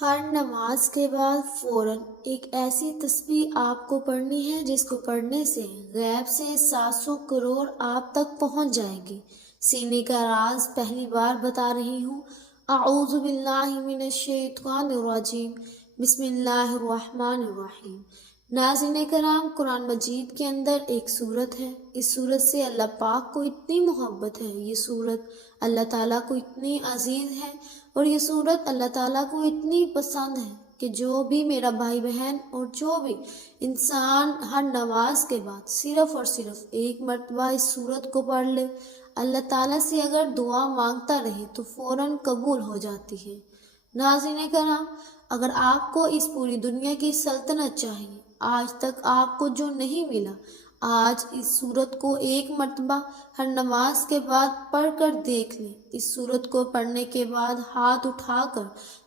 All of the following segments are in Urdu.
ہر نماز کے بعد فوراً ایک ایسی تسبیح آپ کو پڑھنی ہے جس کو پڑھنے سے غیب سے 700 کروڑ آپ تک پہنچ جائیں گی۔ سینے کا راز پہلی بار بتا رہی ہوں۔ اعوذ باللہ من الشیطان الرجیم، بسم اللہ الرحمن الرحیم۔ ناظرین کرام، قرآن مجید کے اندر ایک سورت ہے۔ اس سورت سے اللہ پاک کو اتنی محبت ہے، یہ سورت اللہ تعالیٰ کو اتنی عزیز ہے اور یہ سورت اللہ تعالیٰ کو اتنی پسند ہے کہ جو بھی میرا بھائی بہن اور جو بھی انسان ہر نماز کے بعد صرف اور صرف ایک مرتبہ اس سورت کو پڑھ لے، اللہ تعالیٰ سے اگر دعا مانگتا رہے تو فوراً قبول ہو جاتی ہے۔ ناظرین کرام، اگر آپ کو اس پوری دنیا کی سلطنت چاہیے، آج تک آپ کو جو نہیں ملا، آج اس سورت کو ایک مرتبہ ہر نماز کے بعد پڑھ کر دیکھ لیں۔ اس سورت کو پڑھنے کے بعد ہاتھ اٹھا کر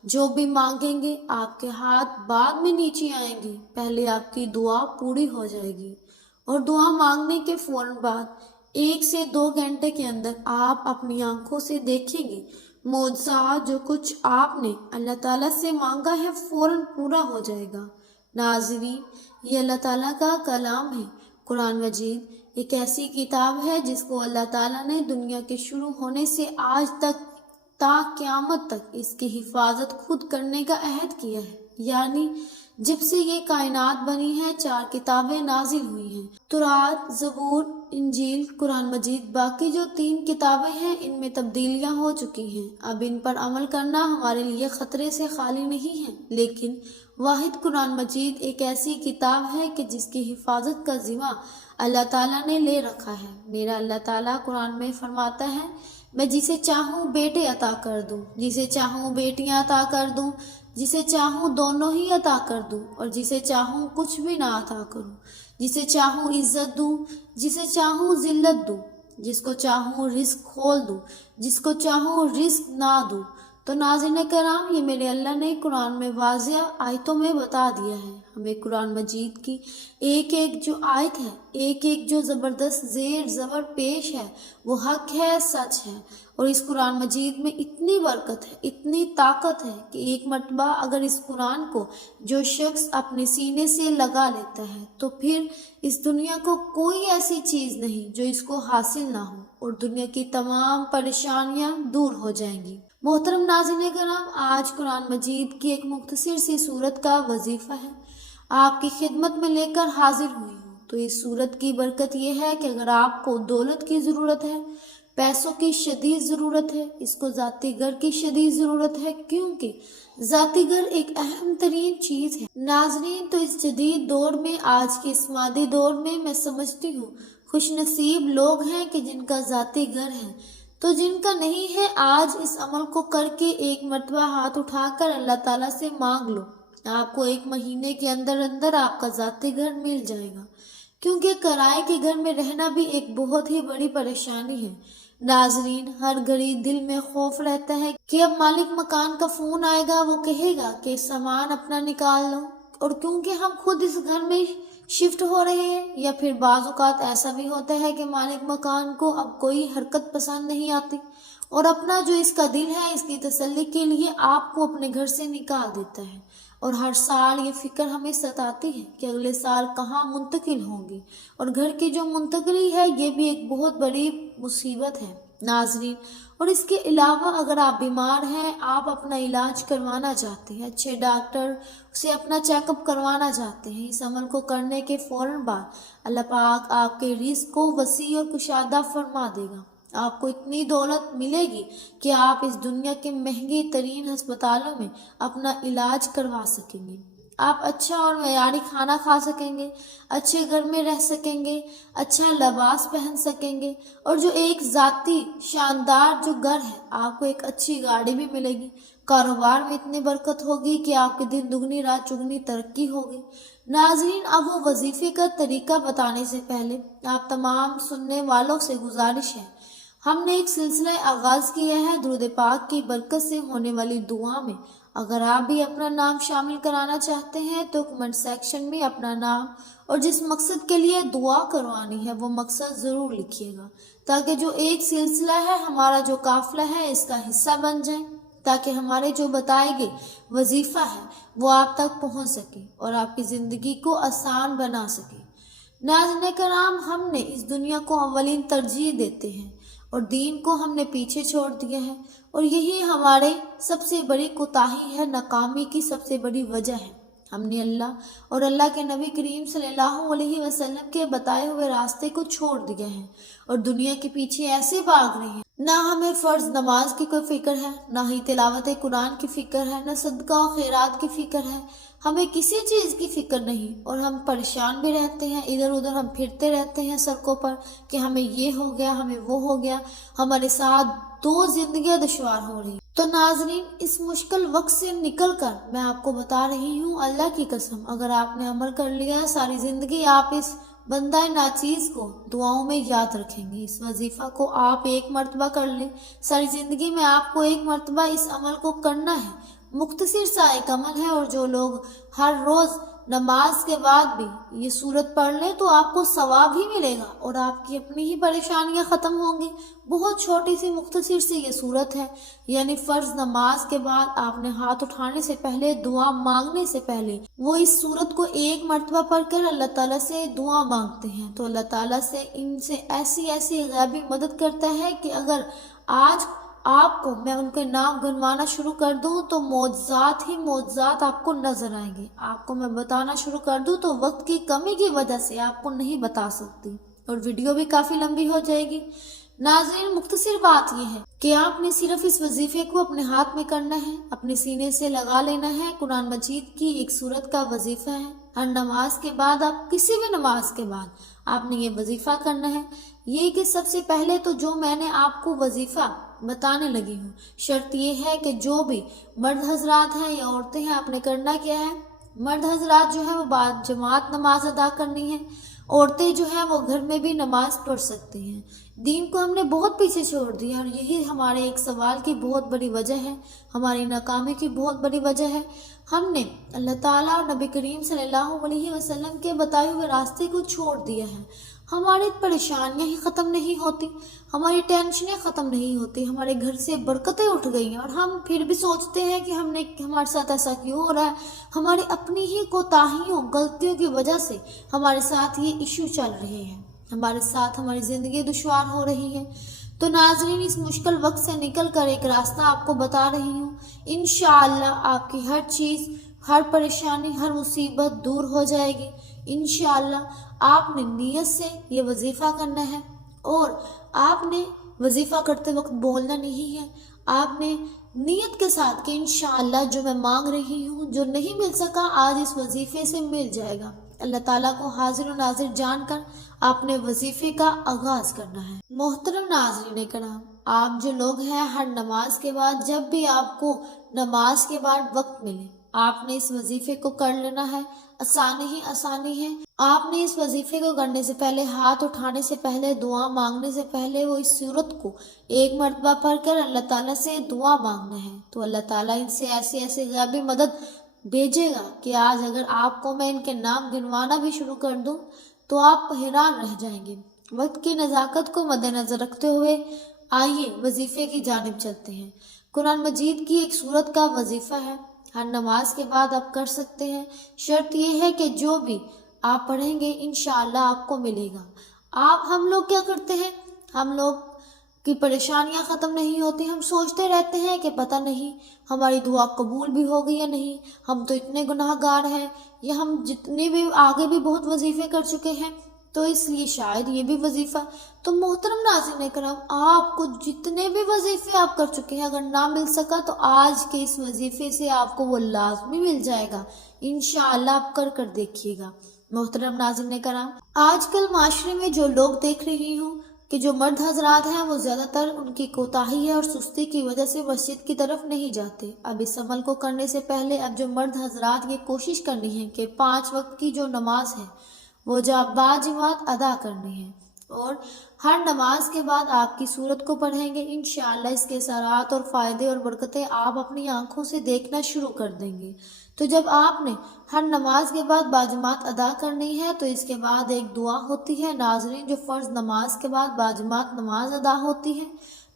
جو بھی مانگیں گے، آپ کے ہاتھ بعد میں نیچے آئیں گے، پہلے آپ کی دعا پوری ہو جائے گی، اور دعا مانگنے کے فوراً بعد 1 سے 2 گھنٹے کے اندر آپ اپنی آنکھوں سے دیکھیں گے معجزات، جو کچھ آپ نے اللہ تعالیٰ سے مانگا ہے فوراً پورا ہو جائے گا۔ ناظرین، یہ اللہ تعالیٰ کا کلام ہے۔ قرآن مجید ایک ایسی کتاب ہے جس کو اللہ تعالیٰ نے دنیا کے شروع ہونے سے آج تک تا قیامت تک اس کی حفاظت خود کرنے کا عہد کیا ہے، یعنی جب سے یہ کائنات بنی ہے 4 کتابیں نازل ہوئی ہیں: تورات، زبور، انجیل، قرآن مجید۔ باقی جو 3 کتابیں ہیں ان میں تبدیلیاں ہو چکی ہیں، اب ان پر عمل کرنا ہمارے لیے خطرے سے خالی نہیں ہے، لیکن واحد قرآن مجید ایک ایسی کتاب ہے کہ جس کی حفاظت کا ذمہ اللہ تعالیٰ نے لے رکھا ہے۔ میرا اللہ تعالیٰ قرآن میں فرماتا ہے، میں جسے چاہوں بیٹے عطا کر دوں، جسے چاہوں بیٹیاں عطا کر دوں، جسے چاہوں دونوں ہی عطا کر دوں، اور جسے چاہوں کچھ بھی نہ عطا کروں، جسے چاہوں عزت دوں، جسے چاہوں ذلت دوں، جس کو چاہوں رزق کھول دوں، جس کو چاہوں رزق نہ دوں۔ تو ناظرین کرام، یہ میرے اللہ نے قرآن میں واضح آیتوں میں بتا دیا ہے۔ ہمیں قرآن مجید کی ایک ایک جو آیت ہے، ایک ایک جو زبردست زیر زبر پیش ہے، وہ حق ہے، سچ ہے، اور اس قرآن مجید میں اتنی برکت ہے، اتنی طاقت ہے کہ ایک مرتبہ اگر اس قرآن کو جو شخص اپنے سینے سے لگا لیتا ہے تو پھر اس دنیا کو کوئی ایسی چیز نہیں جو اس کو حاصل نہ ہو، اور دنیا کی تمام پریشانیاں دور ہو جائیں گی۔ محترم ناظرین کرام، آج قرآن مجید کی ایک مختصر سی سورت کا وظیفہ ہے، آپ کی خدمت میں لے کر حاضر ہوئی ہوں۔ تو اس سورت کی برکت یہ ہے کہ اگر آپ کو دولت کی ضرورت ہے، پیسوں کی شدید ضرورت ہے، اس کو ذاتی گھر کی شدید ضرورت ہے، کیونکہ ذاتی گھر ایک اہم ترین چیز ہے۔ ناظرین، تو اس جدید دور میں، آج کے اس مادی دور میں سمجھتی ہوں خوش نصیب لوگ ہیں کہ جن کا ذاتی گھر ہے، تو جن کا نہیں ہے آج اس عمل کو کر کے ایک مرتبہ ہاتھ اٹھا کر اللہ تعالیٰ سے مانگ لو، آپ کو 1 مہینے کے اندر اندر آپ کا ذاتی گھر مل جائے گا، کیونکہ کرائے کے گھر میں رہنا بھی ایک بہت ہی بڑی پریشانی ہے۔ ناظرین، ہر گھڑی دل میں خوف رہتا ہے کہ اب مالک مکان کا فون آئے گا، وہ کہے گا کہ سامان اپنا نکال لو، اور کیونکہ ہم خود اس گھر میں شفٹ ہو رہے ہیں، یا پھر بعض اوقات ایسا بھی ہوتا ہے کہ مالک مکان کو اب کوئی حرکت پسند نہیں آتی، اور اپنا جو اس کا دل ہے اس کی تسلی کے لیے آپ کو اپنے گھر سے نکال دیتا ہے، اور ہر سال یہ فکر ہمیں ستاتی ہے کہ اگلے سال کہاں منتقل ہوں گے، اور گھر کی جو منتقلی ہے یہ بھی ایک بہت بڑی مصیبت ہے۔ ناظرین، اور اس کے علاوہ اگر آپ بیمار ہیں، آپ اپنا علاج کروانا چاہتے ہیں، اچھے ڈاکٹر سے اپنا چیک اپ کروانا چاہتے ہیں، اس عمل کو کرنے کے فوراً بعد اللہ پاک آپ کے رزق کو وسیع اور کشادہ فرما دے گا۔ آپ کو اتنی دولت ملے گی کہ آپ اس دنیا کے مہنگی ترین ہسپتالوں میں اپنا علاج کروا سکیں گے، آپ اچھا اور معیاری کھانا کھا سکیں گے، اچھے گھر میں رہ سکیں گے، اچھا لباس پہن سکیں گے، اور جو ایک ذاتی شاندار جو گھر ہے، آپ کو ایک اچھی گاڑی بھی ملے گی، کاروبار میں اتنی برکت ہوگی کہ آپ کے دن دگنی رات چگنی ترقی ہوگی۔ ناظرین، اب وہ وظیفے کا طریقہ بتانے سے پہلے آپ تمام سننے والوں سے گزارش ہے، ہم نے ایک سلسلہ آغاز کیا ہے درود پاک کی برکت سے ہونے والی دعا میں۔ اگر آپ بھی اپنا نام شامل کرانا چاہتے ہیں تو کمنٹ سیکشن میں اپنا نام اور جس مقصد کے لیے دعا کروانی ہے وہ مقصد ضرور لکھیے گا، تاکہ جو ایک سلسلہ ہے، ہمارا جو قافلہ ہے، اس کا حصہ بن جائیں۔ تاکہ ہمارے جو بتائے گئے وظیفہ ہے وہ آپ تک پہنچ سکے اور آپ کی زندگی کو آسان بنا سکے۔ ناظرین کرام، ہم نے اس دنیا کو اولین ترجیح دیتے ہیں اور دین کو ہم نے پیچھے چھوڑ دیا ہے، اور یہی ہمارے سب سے بڑی کوتاہی ہے، ناکامی کی سب سے بڑی وجہ ہے۔ ہم نے اللہ اور اللہ کے نبی کریم صلی اللہ علیہ وسلم کے بتائے ہوئے راستے کو چھوڑ دیا ہے اور دنیا کے پیچھے ایسے بھاگ رہے ہیں۔ نہ ہمیں فرض نماز کی کوئی فکر ہے، نہ ہی تلاوت قرآن کی فکر ہے، نہ صدقہ و خیرات کی فکر ہے، ہمیں کسی چیز کی فکر نہیں، اور ہم پریشان بھی رہتے ہیں، ادھر ادھر ہم پھرتے رہتے ہیں سڑکوں پر کہ ہمیں یہ ہو گیا، ہمیں وہ ہو گیا، ہمارے ساتھ دو زندگیاں دشوار ہو رہی ہیں۔ تو ناظرین، اس مشکل وقت سے نکل کر میں آپ کو بتا رہی ہوں، اللہ کی قسم، اگر آپ نے عمل کر لیا ساری زندگی آپ اس بندہ ناچیز کو دعاؤں میں یاد رکھیں گے۔ اس وظیفہ کو آپ ایک مرتبہ کر لیں، ساری زندگی میں آپ کو ایک مرتبہ اس عمل کو کرنا ہے۔ مختصر سا ایک عمل ہے، اور جو لوگ ہر روز نماز کے بعد بھی یہ سورت پڑھ لیں تو آپ کو ثواب ہی ملے گا اور آپ کی اپنی ہی پریشانیاں ختم ہوں گی۔ بہت چھوٹی سی مختصر سی یہ سورت ہے، یعنی فرض نماز کے بعد آپ نے ہاتھ اٹھانے سے پہلے، دعا مانگنے سے پہلے وہ اس سورت کو ایک مرتبہ پڑھ کر اللہ تعالیٰ سے دعا مانگتے ہیں تو اللہ تعالیٰ سے ان سے ایسی غیبی مدد کرتا ہے کہ اگر آج آپ کو میں ان کے نام گنوانا شروع کر دوں تو معجزات ہی معجزات آپ کو نظر آئیں گے۔ آپ کو میں بتانا شروع کر دوں تو وقت کی کمی کی وجہ سے آپ کو نہیں بتا سکتی اور ویڈیو بھی کافی لمبی ہو جائے گی۔ ناظرین، مختصر بات یہ ہے کہ آپ نے صرف اس وظیفے کو اپنے ہاتھ میں کرنا ہے، اپنے سینے سے لگا لینا ہے۔ قرآن مجید کی ایک سورت کا وظیفہ ہے، ہر نماز کے بعد، آپ کسی بھی نماز کے بعد آپ نے یہ وظیفہ کرنا ہے۔ یہ کہ سب سے پہلے تو جو میں نے آپ کو وظیفہ بتانے لگی ہوں، شرط یہ ہے کہ جو بھی مرد حضرات ہیں یا عورتیں ہیں، آپ نے کرنا کیا ہے؟ مرد حضرات جو ہیں وہ بعد جماعت نماز ادا کرنی ہے، عورتیں جو ہیں وہ گھر میں بھی نماز پڑھ سکتی ہیں۔ دین کو ہم نے بہت پیچھے چھوڑ دیا اور یہی ہمارے ایک سوال کی بہت بڑی وجہ ہے، ہماری ناکامی کی بہت بڑی وجہ ہے۔ ہم نے اللہ تعالیٰ اور نبی کریم صلی اللہ علیہ وسلم کے بتائے ہوئے راستے کو چھوڑ دیا ہے۔ ہماری پریشانیاں ہی ختم نہیں ہوتی، ہماری ٹینشنیں ختم نہیں ہوتی، ہمارے گھر سے برکتیں اٹھ گئی ہیں اور ہم پھر بھی سوچتے ہیں کہ ہمارے ساتھ ایسا کیوں ہو رہا ہے۔ ہماری اپنی ہی کوتاہیوں، غلطیوں کی وجہ سے ہمارے ساتھ یہ ایشو چل رہے ہیں، ہمارے ساتھ ہماری زندگی دشوار ہو رہی ہے۔ تو ناظرین، اس مشکل وقت سے نکل کر ایک راستہ آپ کو بتا رہی ہوں، انشاءاللہ آپ کی ہر چیز، ہر پریشانی، ہر مصیبت دور ہو جائے گی انشاءاللہ۔ آپ نے نیت سے یہ وظیفہ کرنا ہے اور آپ نے وظیفہ کرتے وقت بولنا نہیں ہے، آپ نے نیت کے ساتھ کہ انشاءاللہ جو میں مانگ رہی ہوں، جو نہیں مل سکا آج اس وظیفے سے مل جائے گا۔ اللہ تعالیٰ کو حاضر و ناظر جان کر آپ نے وظیفے کا آغاز کرنا ہے۔ محترم ناظرین کرام، آپ جو لوگ ہیں ہر نماز کے بعد، جب بھی آپ کو نماز کے بعد وقت ملے، آپ نے اس وظیفے کو کر لینا ہے۔ آسانی ہے۔ آپ نے اس وظیفے کو کرنے سے پہلے، ہاتھ اٹھانے سے پہلے، دعا مانگنے سے پہلے وہ اس سورت کو ایک مرتبہ پڑھ کر اللہ تعالیٰ سے دعا مانگنا ہے تو اللہ تعالیٰ ان سے ایسی غیبی مدد بھیجے گا کہ آج اگر آپ کو میں ان کے نام گنوانا بھی شروع کر دوں تو آپ حیران رہ جائیں گے۔ وقت کی نزاکت کو مد نظر رکھتے ہوئے آئیے وظیفے کی جانب چلتے ہیں۔ قرآن مجید کی ایک سورت کا وظیفہ ہے، ہر نماز کے بعد آپ کر سکتے ہیں۔ شرط یہ ہے کہ جو بھی آپ پڑھیں گے انشاءاللہ آپ کو ملے گا۔ ہم لوگ کیا کرتے ہیں، ہم لوگ کی پریشانیاں ختم نہیں ہوتی، ہم سوچتے رہتے ہیں کہ پتہ نہیں ہماری دعا قبول بھی ہوگی یا نہیں، ہم تو اتنے گناہ گار ہیں، یا ہم جتنے بھی آگے بھی بہت وظیفے کر چکے ہیں تو اس لیے شاید یہ بھی وظیفہ۔ تو محترم ناظرین کرام، آپ کو جتنے بھی وظیفے آپ کر چکے ہیں اگر نہ مل سکا تو آج کے اس وظیفے سے آپ کو وہ لازمی مل جائے گا انشاءاللہ۔ آپ کر دیکھیے گا۔ محترم ناظرین کرام، آج کل معاشرے میں جو لوگ دیکھ رہی ہوں کہ جو مرد حضرات ہیں وہ زیادہ تر ان کی کوتاہی ہے اور سستی کی وجہ سے مسجد کی طرف نہیں جاتے۔ اب اس عمل کو کرنے سے پہلے اب جو مرد حضرات یہ کوشش کرنی ہے کہ 5 وقت کی جو نماز ہے وہ باجماعت ادا کرنی ہے اور ہر نماز کے بعد آپ کی سورت کو پڑھیں گے انشاءاللہ اس کے اثرات اور فائدے اور برکتیں آپ اپنی آنکھوں سے دیکھنا شروع کر دیں گے۔ تو جب آپ نے ہر نماز کے بعد باجماعت ادا کرنی ہے تو اس کے بعد ایک دعا ہوتی ہے ناظرین، جو فرض نماز کے بعد باجماعت نماز ادا ہوتی ہے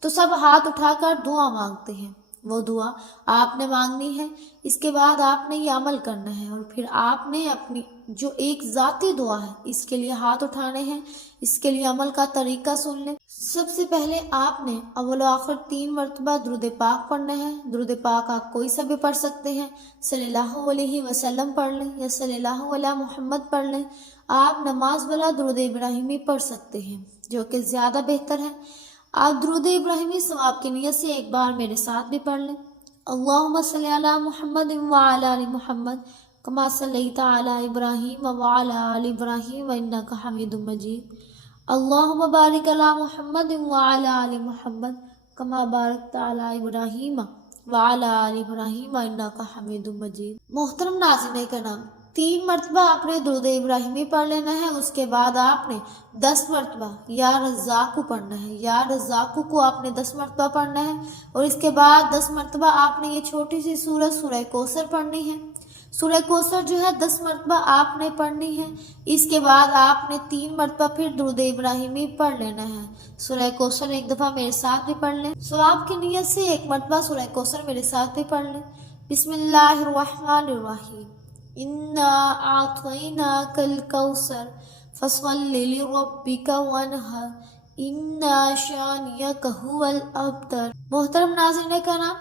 تو سب ہاتھ اٹھا کر دعا مانگتے ہیں۔ وہ دعا آپ نے مانگنی ہے۔ اس کے بعد آپ نے یہ عمل کرنا ہے اور پھر آپ نے اپنی جو ایک ذاتی دعا ہے اس کے لیے ہاتھ اٹھانے ہیں۔ اس کے لیے عمل کا طریقہ سن لیں۔ سب سے پہلے آپ نے اول و آخر 3 مرتبہ درود پاک پڑھنا ہے۔ درود پاک آپ کوئی سا بھی پڑھ سکتے ہیں، صلی اللہ علیہ وسلم پڑھ لیں یا صلی اللہ علیہ محمد پڑھ لیں۔ آپ نماز والا درود ابراہیمی پڑھ سکتے ہیں جو کہ زیادہ بہتر ہے۔ آپ درود ابراہیمی ثواب کی نیت سے ایک بار میرے ساتھ بھی پڑھ لیں۔ اللہم صلی علی محمد وعلی آل محمد کما صلیت علی ابراہیم وعلی آل ابراہیم انک حمید مجید۔ اللہم بارک علی محمد وعلی آل محمد کما بارکت علی ابراہیم وعلی آل ابراہیم انک حمید مجید۔ محترم ناظرین کرام، 3 مرتبہ آپ نے درود ابراہیمی پڑھ لینا ہے۔ اس کے بعد آپ نے 10 مرتبہ یا رزاق پڑھنا ہے۔ یا رزاق کو آپ نے 10 مرتبہ پڑھنا ہے اور اس کے بعد 10 مرتبہ آپ نے یہ چھوٹی سی سورہ کوثر پڑھنی ہے۔ سورہ کوثر جو ہے 10 مرتبہ آپ نے پڑھنی ہے۔ اس کے بعد آپ نے 3 مرتبہ پھر درود ابراہیمی پڑھ لینا ہے۔ سورہ کوثر ایک دفعہ میرے ساتھ بھی پڑھ لیں۔ ثواب کی نیت سے 1 مرتبہ سورہ کوثر میرے ساتھ بھی پڑھ لیں۔ بسم اللہ الرحمن الرحیم۔ انا اعطیناک الکوثر فصل لربک وانحر ان شانئک ھو الابتر۔ محترم ناظرین کرام،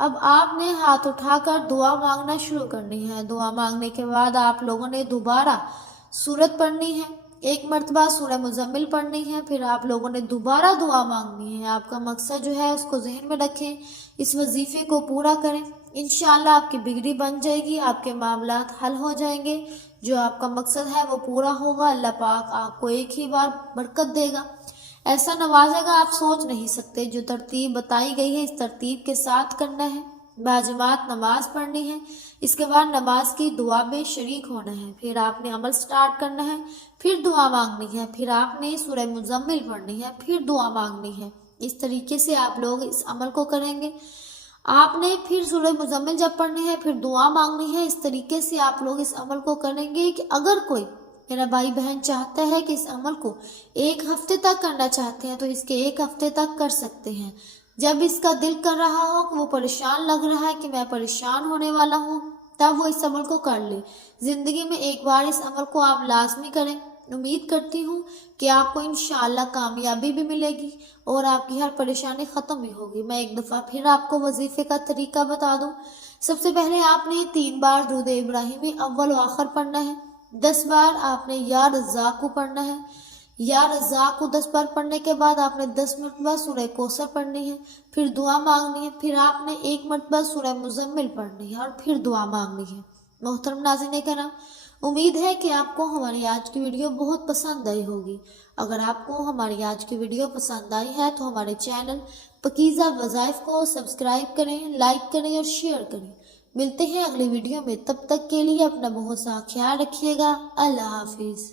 اب آپ نے ہاتھ اٹھا کر دعا مانگنا شروع کرنی ہے۔ دعا مانگنے کے بعد آپ لوگوں نے دوبارہ سورت پڑھنی ہے۔ 1 مرتبہ سورہ مزمل پڑھنی ہے، پھر آپ لوگوں نے دوبارہ دعا مانگنی ہے۔ آپ کا مقصد جو ہے اس کو ذہن میں رکھیں، اس وظیفے کو پورا کریں۔ انشاءاللہ آپ کی بگڑی بن جائے گی، آپ کے معاملات حل ہو جائیں گے، جو آپ کا مقصد ہے وہ پورا ہوگا۔ اللہ پاک آپ کو ایک ہی بار برکت دے گا، ایسا نوازے گا آپ سوچ نہیں سکتے۔ جو ترتیب بتائی گئی ہے اس ترتیب کے ساتھ کرنا ہے۔ باجماعت نماز پڑھنی ہے، اس کے بعد نماز کی دعا میں شریک ہونا ہے، پھر آپ نے عمل سٹارٹ کرنا ہے، پھر دعا مانگنی ہے، پھر آپ نے سورہ مزمل پڑھنی ہے، پھر دعا مانگنی ہے۔ اس طریقے سے آپ لوگ اس عمل کو کریں گے۔ آپ نے پھر سورہ مزمل جب پڑھنی ہے پھر دعا مانگنی ہے۔ اس طریقے سے آپ لوگ اس عمل کو کریں گے کہ اگر کوئی میرا بھائی بہن چاہتا ہے کہ اس عمل کو 1 ہفتے تک کرنا چاہتے ہیں تو اس کے 1 ہفتے تک کر سکتے ہیں۔ جب اس کا دل کر رہا ہو کہ وہ پریشان لگ رہا ہے کہ میں پریشان ہونے والا ہوں، تب وہ اس عمل کو کر لے۔ زندگی میں ایک بار اس عمل کو آپ لازمی کریں۔ امید کرتی ہوں کہ آپ کو انشاءاللہ کامیابی بھی ملے گی اور آپ کی ہر پریشانی ختم بھی ہوگی۔ میں ایک دفعہ پھر آپ کو وظیفے کا طریقہ بتا دوں۔ سب سے پہلے آپ نے 3 بار درود ابراہیمی اول و آخر پڑھنا ہے۔ 10 بار آپ نے یا رزاق کو پڑھنا ہے۔ یا رزاق کو 10 بار پڑھنے کے بعد آپ نے 10 مرتبہ سورہ کوثر پڑھنی ہے، پھر دعا مانگنی ہے، پھر آپ نے 1 مرتبہ سورہ مزمل پڑھنی ہے اور پھر دعا مانگنی ہے۔ محترم ناظرین کرام، امید ہے کہ آپ کو ہماری آج کی ویڈیو بہت پسند آئی ہوگی۔ اگر آپ کو ہماری آج کی ویڈیو پسند آئی ہے تو ہمارے چینل پاکیزہ وظائف کو سبسکرائب کریں، لائک کریں اور شیئر کریں۔ ملتے ہیں اگلی ویڈیو میں، تب تک کے لیے اپنا بہت سا خیال رکھیے گا۔ اللہ حافظ۔